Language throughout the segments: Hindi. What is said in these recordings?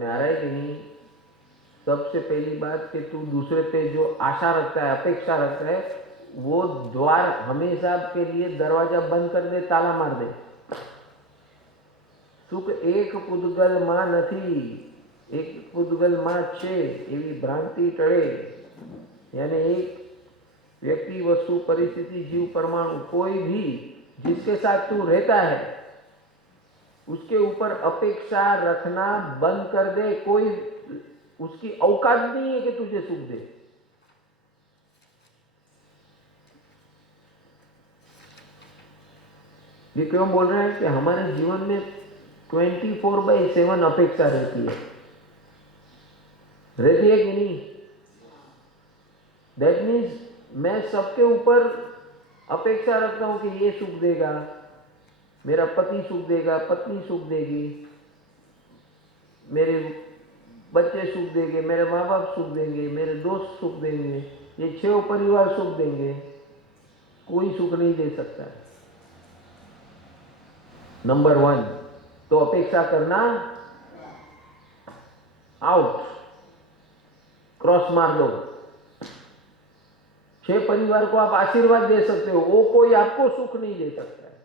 में आ रहा है कि नहीं? सबसे पहली बात कि तू दूसरे पे जो आशा रखता है, अपेक्षा रखता है, वो द्वार हमेशा के लिए दरवाजा बंद कर दे, ताला मार दे। सुख एक पुद्गलમાં નથી, एक पुद्गलમાં છે એવી भ्रांति टळे। यानी एक व्यक्ति, वस्तु, परिस्थिति, जीव, परमाणु, कोई भी जिसके साथ तू रहता है उसके ऊपर अपेक्षा रखना बंद कर दे। कोई उसकी औकात नहीं है कि तुझे सुख दे। ये क्यों बोल रहे हैं कि हमारे जीवन में 24/7 अपेक्षा रहती है कि नहीं? दैट मीन्स मैं सबके ऊपर अपेक्षा रखता हूं कि ये सुख देगा, मेरा पति सुख देगा, पत्नी सुख देगी, मेरे बच्चे सुख देंगे, मेरे माँ बाप सुख देंगे, मेरे दोस्त सुख देंगे, ये 6 परिवार सुख देंगे। कोई सुख नहीं दे सकता। नंबर 1 तो अपेक्षा करना आउट, क्रॉस मार दो। 6 परिवार को आप आशीर्वाद दे सकते हो, वो कोई आपको सुख नहीं दे सकता है।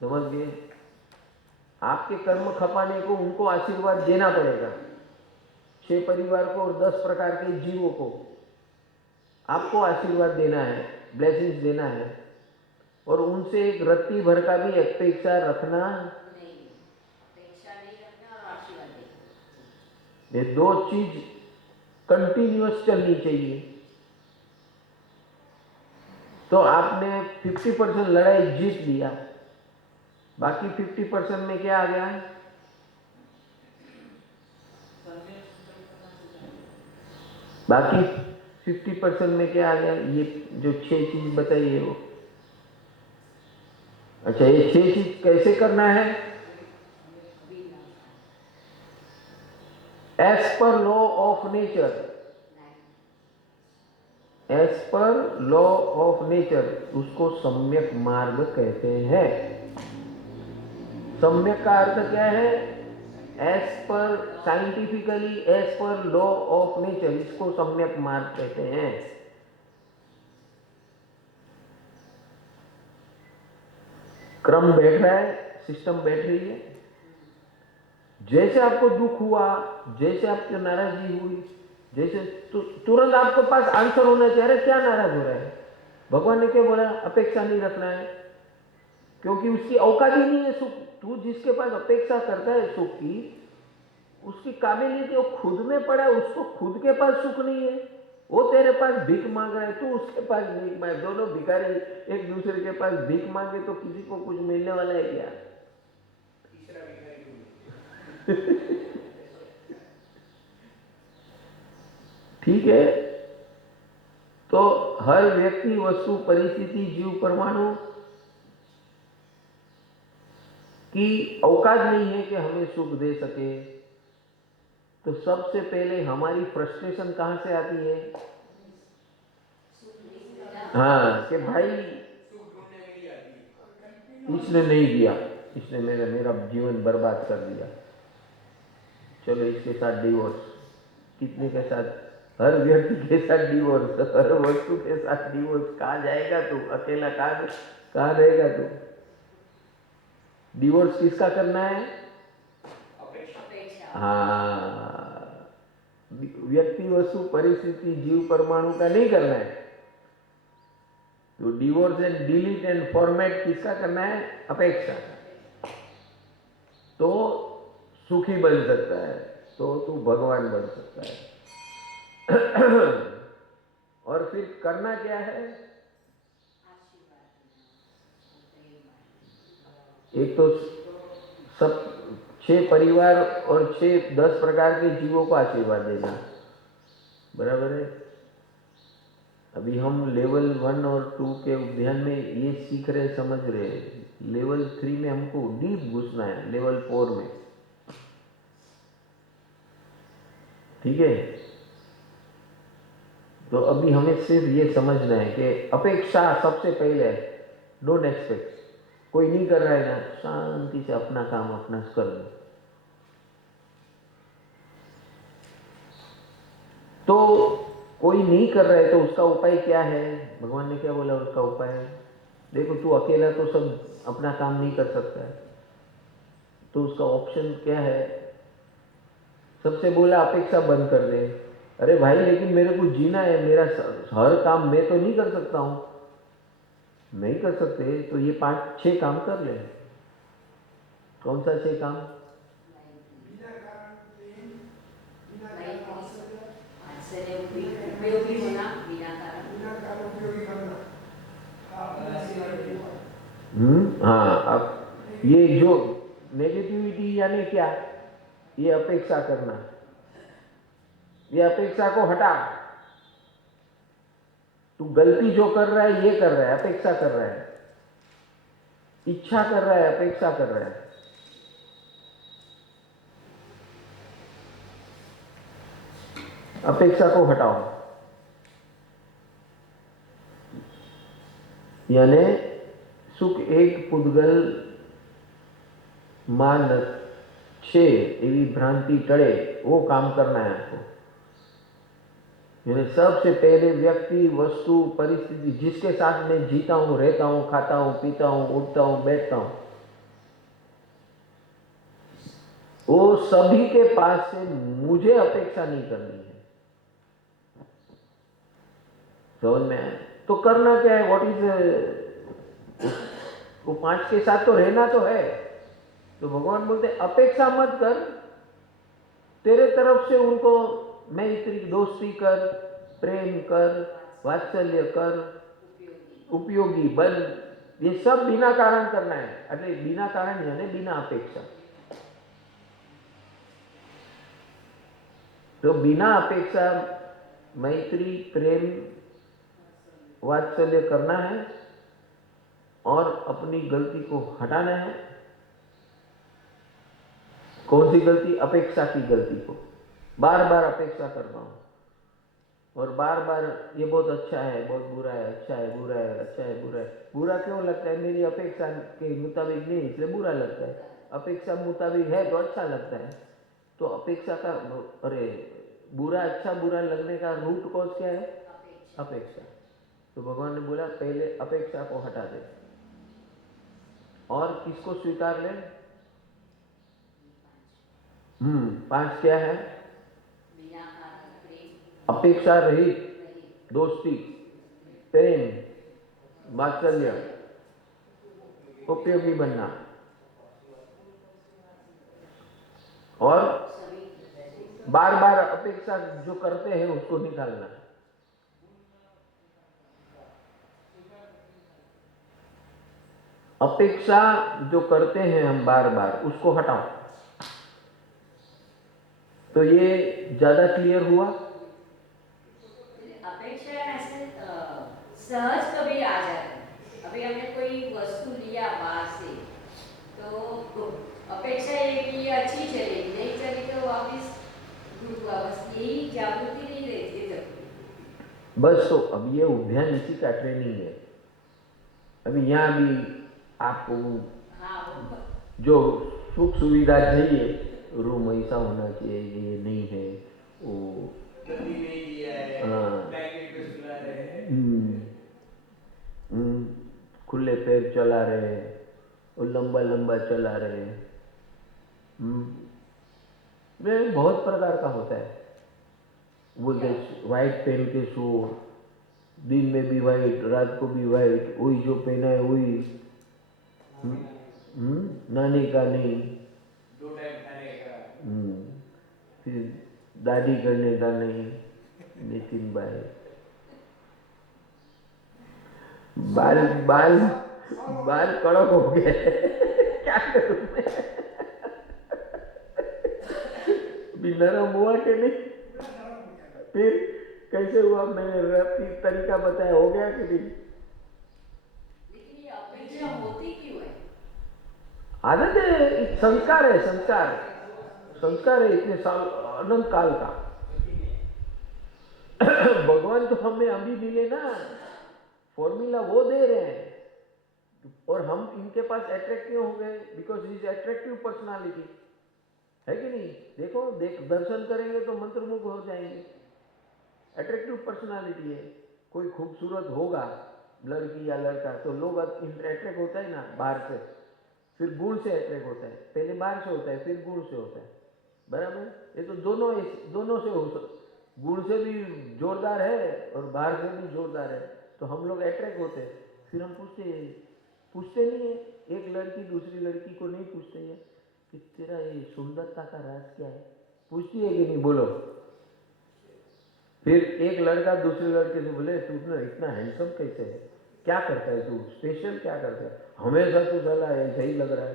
समझ गए? आपके कर्म खपाने को उनको आशीर्वाद देना पड़ेगा। 6 परिवार को और 10 प्रकार के जीवों को आपको आशीर्वाद देना है, ब्लेसिंग्स देना है, और उनसे एक रत्ती भर का भी अपेक्षा रखना नहीं, अपेक्षा नहीं रखना और आशीर्वाद देना, ये 2 चीज कंटिन्यूअस चलनी चाहिए। तो आपने 50% लड़ाई जीत लिया, बाकी 50% में क्या आ गया? बाकी 50% में क्या आ गया? ये जो 6 चीज बताई है वो। अच्छा, ये 6 चीज कैसे करना है? As per law of nature, as per law of nature, उसको सम्यक मार्ग कहते हैं। सम्यक का अर्थ क्या है? As per, scientifically as per law of nature, इसको सम्यक मार्ग कहते हैं। क्रम बैठ रहा है, सिस्टम बैठ रही है। जैसे आपको दुख हुआ, जैसे आपको नाराजगी हुई, जैसे तुरंत आपके पास आंसर होना चाहिए, अरे क्या नाराज हो रहा है? भगवान ने क्या बोला? अपेक्षा नहीं रखना है, क्योंकि उसकी औकात ही नहीं है सुख। तू जिसके पास अपेक्षा करता है सुख की, उसकी काबिलियत वो खुद में पड़ा है, उसको खुद के पास सुख नहीं है। वो तेरे पास भीख मांग रहा है, तू उसके पास भीख मांग, दोनों भिखारी एक दूसरे के पास भीख मांगे तो किसी को कुछ मिलने वाला है क्या? ठीक है? तो हर व्यक्ति, वस्तु, परिस्थिति, जीव, परमाणु की औकात नहीं है कि हमें सुख दे सके। तो सबसे पहले हमारी फ्रस्ट्रेशन कहां से आती है? हाँ, कि भाई इसने नहीं दिया, इसने मेरा जीवन बर्बाद कर दिया, चलो इसके साथ डिवोर्स। कितने के साथ? हर व्यक्ति के साथ डिवोर्स, हर वस्तु के साथ डिवोर्स। कहाँ जाएगा तू अकेला? कहाँ रहेगा तू? डिवोर्स किसका करना है? अपेक्षा। हाँ, व्यक्ति, वस्तु, परिस्थिति, जीव, परमाणु का नहीं करना है। तो divorce and delete and format किसका करना है? अपेक्षा। तो सुखी बन सकता है, तो तू भगवान बन सकता है। और फिर करना क्या है? एक तो सब 6 परिवार और 10 प्रकार के जीवों को आशीर्वाद देना, बराबर है। अभी हम लेवल 1 और 2 के अध्ययन में ये सीख रहे, समझ रहे। लेवल 3 में हमको डीप घुसना है, लेवल 4 में। ठीक है? तो अभी हमें सिर्फ ये समझना है कि अपेक्षा सबसे पहले है। Don't expect. कोई नहीं कर रहा है ना, शांति से अपना काम अपना कर दो। तो कोई नहीं कर रहा है तो उसका उपाय क्या है? भगवान ने क्या बोला उसका उपाय? देखो तू अकेला तो सब अपना काम नहीं कर सकता है, तो उसका ऑप्शन क्या है? सबसे बोला अपेक्षा बंद कर दे। अरे भाई लेकिन मेरे को जीना है, मेरा हर काम मैं तो नहीं कर सकता हूं। नहीं कर सकते तो ये 5-6 काम कर ले। कौन सा 6 काम? हाँ, अब ये जो नेगेटिविटी यानी क्या? ये अपेक्षा करना, ये अपेक्षा को हटा। तू गलती जो कर रहा है ये कर रहा है, अपेक्षा कर रहा है, इच्छा कर रहा है, अपेक्षा कर रहा है। अपेक्षा को हटाओ, यानी सुख एक पुद्गल मान छे एवी भ्रांति टळे, वो काम करना है आपको। यानी सबसे पहले व्यक्ति, वस्तु, परिस्थिति जिसके साथ मैं जीता हूं, रहता हूं, खाता हूं, पीता हूं, उठता हूं, बैठता हूं, वो सभी के पास से मुझे अपेक्षा नहीं करनी है। समझ में आया? तो करना क्या है? व्हाट इज वो 5 के साथ तो रहना तो है। तो भगवान बोलते अपेक्षा मत कर, तेरे तरफ से उनको मैत्री, दोस्ती कर, प्रेम कर, वात्सल्य कर, उपयोगी बन, ये सब बिना कारण करना है। એટલે बिना कारण यानी बिना अपेक्षा। तो बिना अपेक्षा मैत्री, प्रेम, वात्सल्य करना है और अपनी गलती को हटाना है। कौन सी गलती? अपेक्षा की गलती को। बार बार अपेक्षा करता हूं और बार बार ये बहुत अच्छा है, बहुत बुरा है, अच्छा है, बुरा है, अच्छा है, बुरा है। बुरा क्यों लगता है? मेरी अपेक्षा के मुताबिक नहीं, इसलिए बुरा लगता है। अपेक्षा मुताबिक है तो अच्छा लगता है। तो अपेक्षा का, अरे बुरा अच्छा बुरा लगने का रूट कॉज क्या है? अपेक्षा। तो भगवान ने बोला पहले अपेक्षा को हटा दे और किसको स्वीकार ले? 5 क्या है? अपेक्षा रहित दोस्ती, प्रेम, वात्सल्य, उपयोगी बनना और बार बार अपेक्षा जो करते हैं उसको निकालना। अपेक्षा जो करते हैं हम बार बार, उसको हटाओ। तो ये ज्यादा क्लियर हुआ? अपेक्षा ऐसे सहज कभी आ जाए। अभी हमने कोई वस्तु लिया बाहर से, तो अपेक्षा ये कि ये अच्छी चलेगी, नहीं चली तो वापस दूर हुआ। बस यही जागृति नहीं रहती है जब। बस तो अब ये उद्यान इसी का ट्रेनिंग है। अभी यहाँ भी आपको जो सुख सुविधा चाहिए, रूम ऐसा होना चाहिए, ये नहीं है, वो नहीं दिया है, हाँ, ब्लैंकेट पे सुला रहे, खुले पैर चला रहे, और लंबा लंबा चला रहे। में बहुत प्रकार का होता है। बोलते वाइट पहन के सो, दिन में भी वाइट, रात को भी वाइट, वही जो पहना है वही। नानी का नहीं, 2 टाइम खाने का, फिर दाढ़ी करने का नहीं। नितिन भाई, बाल बाल बाल कड़क हो गए। क्या करूं मैं? भी नरम हुआ कि नहीं? फिर कैसे हुआ? मैंने रफी तरीका बताया, हो गया कि नहीं? लेकिन ये अपेक्षा होती क्यों है? आदत है, संस्कार है, संस्कार संस्कार है इतने साल, अनंत काल का। भगवान तो हमें अभी मिले ना, फॉर्मूला वो दे रहे हैं और हम इनके पास अट्रैक्टिव हो गए, बिकॉज इज अट्रैक्टिव पर्सनालिटी है कि नहीं? देखो, दर्शन करेंगे तो मंत्रमुग्ध हो जाएंगे। अट्रैक्टिव पर्सनालिटी है। कोई खूबसूरत होगा लड़की या लड़का तो लोग अट्रैक्ट होता है ना बाहर से, फिर गुण से अट्रैक्ट होता है। पहले बाहर से होता है फिर गुण से होता है, बराबर। ये तो दोनों से हो गुण से भी जोरदार है और बाहर से भी जोरदार है, तो हम लोग अट्रैक्ट होते हैं। फिर हम पूछते नहीं है, एक लड़की दूसरी लड़की को नहीं पूछते है कि तेरा ये सुंदरता का राज क्या है, पूछती है कि नहीं, बोलो। फिर एक लड़का दूसरे लड़के से बोले तू इतना हैंडसम कैसे है, क्या करता है तू, स्पेशल क्या करता है, हमेशा तू चला ऐसा ही लग रहा है,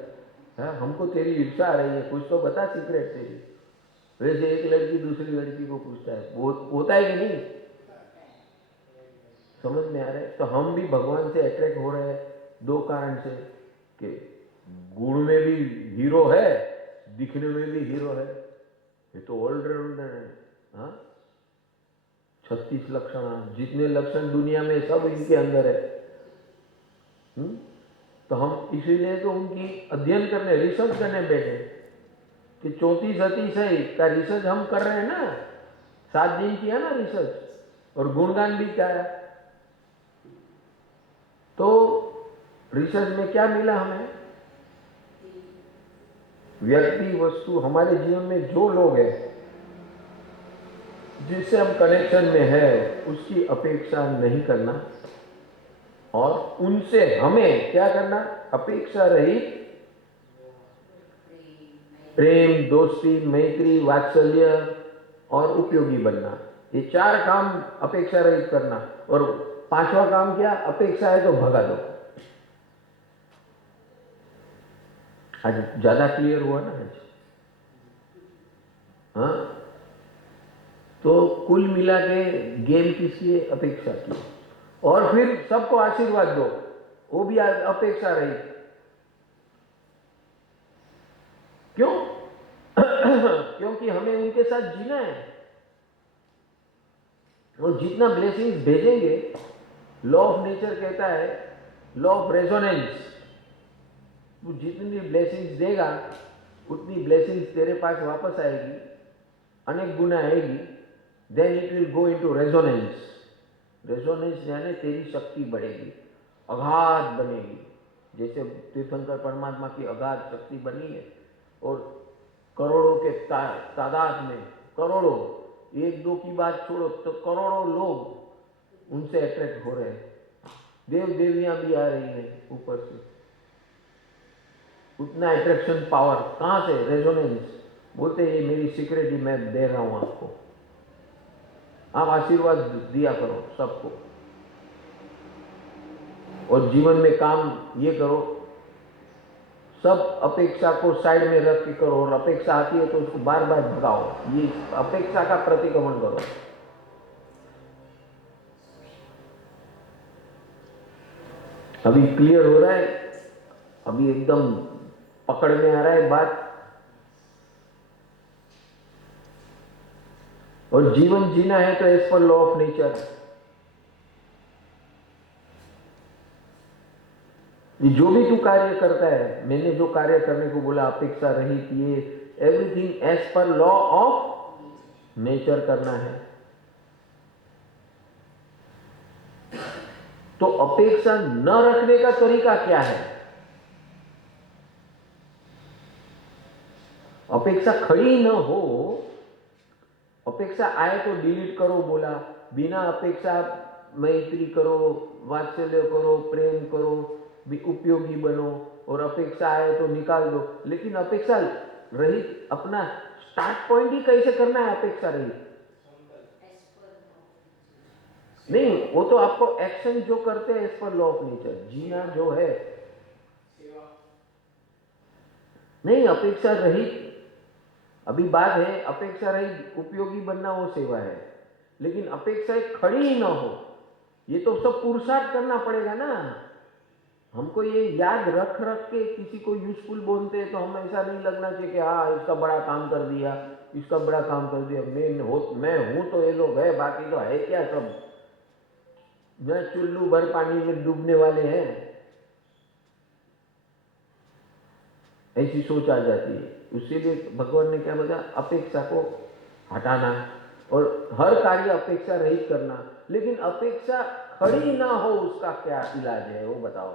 हाँ हमको तेरी ईर्षा आ रही है, कुछ तो बता सीक्रेट तेरी। वैसे एक लड़की दूसरी लड़की को पूछता है, होता है कि नहीं, समझ में आ रहा है। तो हम भी भगवान से अट्रैक्ट हो रहे हैं दो कारण से, कि गुण में भी हीरो है, दिखने में भी हीरो है, ये तो ऑलराउंडर है। हाँ 36 लक्षण, जितने लक्षण दुनिया में सब इनके अंदर है। तो हम इसीलिए तो उनकी अध्ययन करने, रिसर्च करने बैठे कि 34 अतिशय का रिसर्च हम कर रहे हैं ना, 7 दिन किया ना रिसर्च, और गुणगान भी क्या है। तो रिसर्च में क्या मिला हमें, व्यक्ति वस्तु हमारे जीवन में जो लोग हैं जिससे हम कनेक्शन में है उसकी अपेक्षा नहीं करना, और उनसे हमें क्या करना, अपेक्षा रहित प्रेम, दोस्ती, मैत्री, वात्सल्य और उपयोगी बनना। ये 4 काम अपेक्षा रहित करना, और 5वां काम क्या, अपेक्षा है तो भगा दो। आज ज्यादा क्लियर हुआ ना आज? हाँ, तो कुल मिला के गेम किसकी है, अपेक्षा की। और फिर सबको आशीर्वाद दो, वो भी अपेक्षा रही। क्यों? क्योंकि हमें उनके साथ जीना है, और जितना ब्लेसिंग्स भेजेंगे, लॉ ऑफ नेचर कहता है, लॉ ऑफ रेजोनेंस, तू जितनी ब्लेसिंग्स देगा उतनी ब्लेसिंग्स तेरे पास वापस आएगी, अनेक गुना आएगी। Then it will go into resonance. Resonance यानी तेरी शक्ति बढ़ेगी, अगाध बनेगी, जैसे तीर्थंकर परमात्मा की अगाध शक्ति बनी है, और करोड़ों के तादाद में, करोड़ों, 1-2 की बात छोड़ो तो करोड़ों लोग उनसे अट्रैक्ट हो रहे हैं। देव देवियां भी आ रही हैं ऊपर से। उतना अट्रैक्शन पावर कहां से, रेजोनेंस। बोलते ये मेरी सीक्रेट ही मैं दे रहा हूं आपको, आप आशीर्वाद दिया करो सबको, और जीवन में काम ये करो, सब अपेक्षा को साइड में रख के करो, और अपेक्षा आती है तो उसको बार बार भगाओ, ये अपेक्षा का प्रतिक्रमण करो। अभी क्लियर हो रहा है, अभी एकदम पकड़ में आ रहा है बात। और जीवन जीना है तो as per law of nature, ये जो भी तू कार्य करता है, मैंने जो कार्य करने को बोला अपेक्षा रहित, ये everything as per law of nature करना है। तो अपेक्षा न रखने का तरीका क्या है? अपेक्षा खड़ी न हो, अपेक्षा आए तो डिलीट करो बोला, बिना अपेक्षा मैत्री करो, वात्सल्य करो, प्रेम करो, भी उपयोगी बनो, और अपेक्षा आए तो निकाल दो। लेकिन अपेक्षा रहित अपना स्टार्ट पॉइंट ही कैसे करना है, अपेक्षा रहित नहीं, वो तो आपको एक्शन जो करते हैं as per law of nature, जीना जो है नहीं, अपेक्षा रहित। अभी बात है अपेक्षा रहित उपयोगी बनना, वो सेवा है। लेकिन अपेक्षा खड़ी ही ना हो, ये तो सब पुरुषार्थ करना पड़ेगा ना। हमको ये याद रख रख के किसी को यूजफुल बोलते हैं तो हम ऐसा नहीं लगना चाहिए कि हाँ इसका बड़ा काम कर दिया, इसका बड़ा काम कर दिया, मैं हूं तो ये लोग है, बाकी तो है क्या, सब न चुल्लू भर पानी में डूबने वाले हैं, ऐसी सोच आ जाती है। इसीलिए भगवान ने क्या बताया, अपेक्षा को हटाना। और हर कार्य अपेक्षा रहित करना। लेकिन अपेक्षा खड़ी ना हो उसका क्या इलाज है वो बताओ।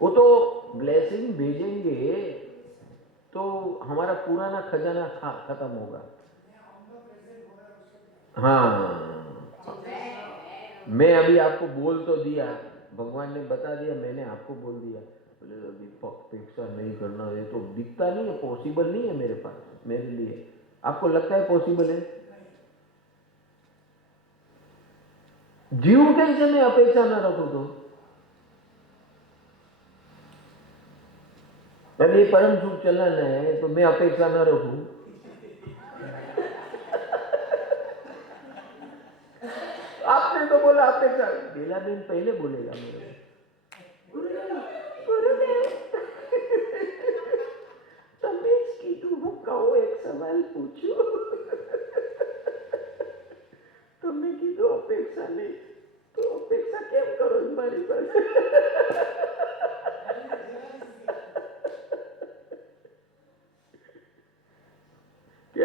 वो तो ब्लेसिंग भेजेंगे तो हमारा पुराना खजाना खत्म होगा। हाँ, मैं अभी आपको बोल तो दिया, भगवान ने बता दिया, मैंने आपको बोल दिया, बोले अभी अपेक्षा नहीं करना, ये तो दिखता नहीं है, पॉसिबल नहीं है मेरे पास, मेरे लिए। आपको लगता है पॉसिबल है? जीव कैसे मैं अपेक्षा ना रखूं तो? अभी परम सुख चलाना है तो मैं अपेक्षा न रखूं। आपने तो बोला अपेक्षा, बेला दिन पहले बोलेगा मेरे તમે જ કીધું હું કહું એક સવાલ પૂછું. તમે કીધું અપેક્ષા નહીં તો અપેક્ષા કેમ કરો છો મારી પાસે? કે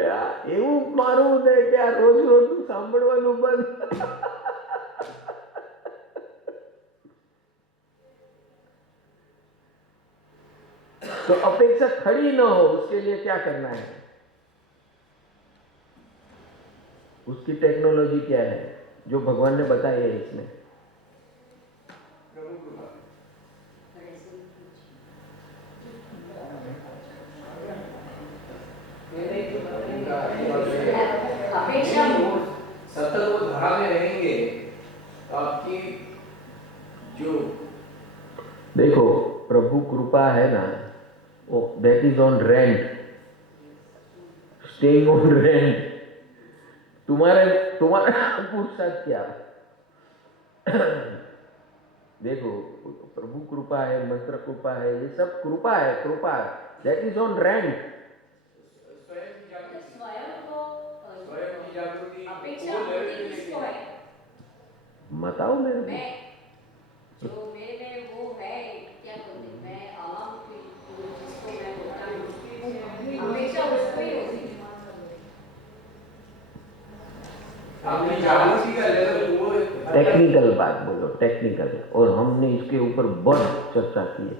એવું મારું ને કે આ રોજ રોજ સાંભળવાનું બંધ. तो अपेक्षा खड़ी न हो उसके लिए क्या करना है? उसकी टेक्नोलॉजी क्या है जो भगवान ने बताई है इसमें? अपेक्षा सतत वो धारा में रहेंगे तो आपकी जो देखो प्रभु कृपा है ना, वो that is on rent, staying on rent. तुम्हारा पुरुषार्थ क्या? देखो प्रभु कृपा है, मंत्र कृपा है, ये सब कृपा है, कृपा दैट इज ऑन रेंट. अपेक्षा होती किसको है? बताओ मेरे को. मैं जो मेरे में वो है, क्या बोलते हैं, मैं जिसको मैं बोलता हूँ अपेक्षा उसको ही होती है. आपकी जागृति का लेवल वो टेक्निकल बात बोलो, टेक्निकल, और हमने इसके ऊपर बहुत चर्चा की है.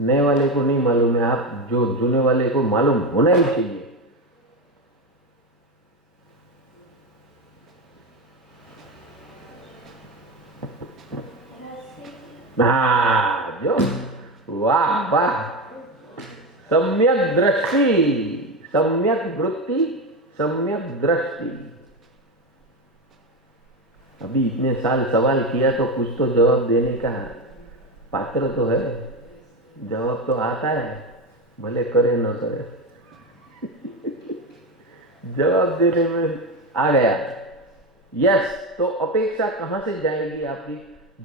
नए वाले को नहीं मालूम है, आप जो जुने वाले को मालूम होना ही चाहिए. हाँ, जो वाह वाह, सम्यक दृष्टि, सम्यक वृत्ति, सम्यक दृष्टि. अभी इतने साल सवाल किया तो कुछ तो जवाब देने का पात्र तो है, जवाब तो आता है, भले करे न करे. जवाब देने में आ गया. यस, तो अपेक्षा कहां से जाएगी आपकी?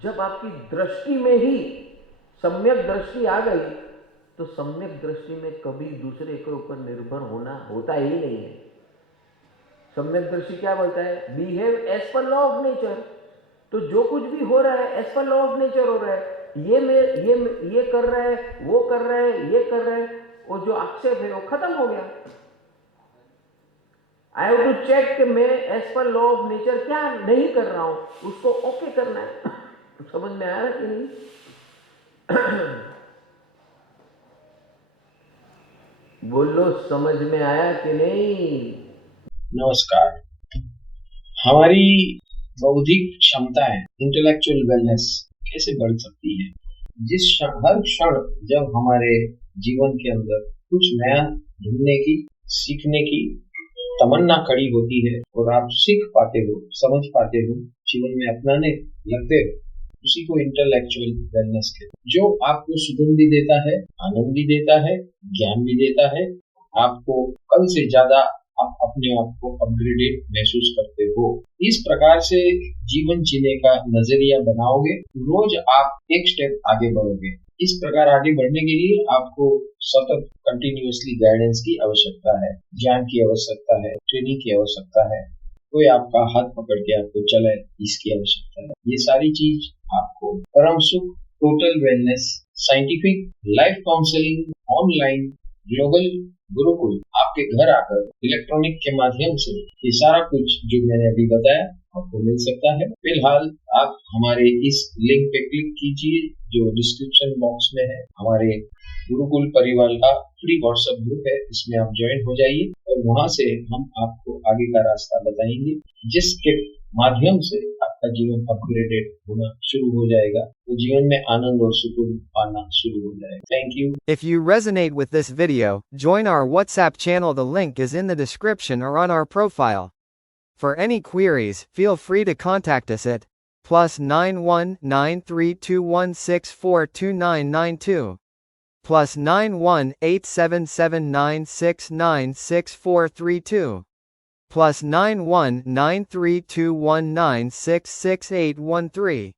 जब आपकी दृष्टि में ही सम्यक दृष्टि आ गई तो सम्यक दृष्टि में कभी दूसरे के ऊपर निर्भर होना होता ही नहीं है. सम्यक दृष्टि क्या बोलता है? Behave as per law of nature. तो जो कुछ भी हो रहा है as per law of nature हो रहा है. ये कर रहा है, वो कर रहा है, ये कर रहा है, वो जो आक्षेप है वो खत्म हो गया. आई हैव टू चेक कि मैं as per law of nature क्या नहीं कर रहा हूं, उसको ओके करना है. समझ में आया कि नहीं? बोलो, समझ में आया कि नहीं? नमस्कार. हमारी बौद्धिक क्षमताएं, इंटेलेक्चुअल वेलनेस कैसे बढ़ सकती है? हर क्षण जब हमारे जीवन के अंदर कुछ नया ढूंढने की, सीखने की तमन्ना खड़ी होती है और आप सीख पाते हो, समझ पाते हो, जीवन में अपनाने लगते हो, उसी को इंटेलेक्चुअल वेलनेस कहते हैं. जो आपको सुकून भी देता है, आनंद भी देता है, ज्ञान भी देता है. आपको कल से ज्यादा आप अपने आप को अपग्रेडेड महसूस करते हो. इस प्रकार से जीवन जीने का नजरिया बनाओगे, रोज आप एक स्टेप आगे बढ़ोगे. इस प्रकार आगे बढ़ने के लिए आपको सतत कंटिन्यूअसली गाइडेंस की आवश्यकता है, ज्ञान की आवश्यकता है, ट्रेनिंग की आवश्यकता है, कोई आपका हाथ पकड़ के आपको चलाए, इसकी आवश्यकता है. ये सारी चीज आपको परम सुख, total wellness, scientific life counselling, online global Gurukul आपके घर आकर इलेक्ट्रॉनिक के माध्यम से ये सारा कुछ जो मैंने अभी बताया आपको मिल सकता है। फिलहाल आप हमारे इस लिंक पे क्लिक कीजिए जो डिस्क्रिप्शन बॉक्स में है। हमारे गुरुकुल परिवार का फ्री व्हाट्सएप ग्रुप है, इसमें आप ज्वाइन हो जाइए और वहां से हम आपको आगे का रास्ता बताएंगे, जिसके माध्यम से आपका जीवन अपग्रेडेड होना शुरू हो जाएगा, तो जीवन में आनंद और सुकून पाना शुरू हो जाएगा। Thank you. If you resonate with this video, join our WhatsApp channel. The link is in the description or on our profile. For any queries, feel free to contact us at +91 9321642992, +91 8779696432, +91 9321966813.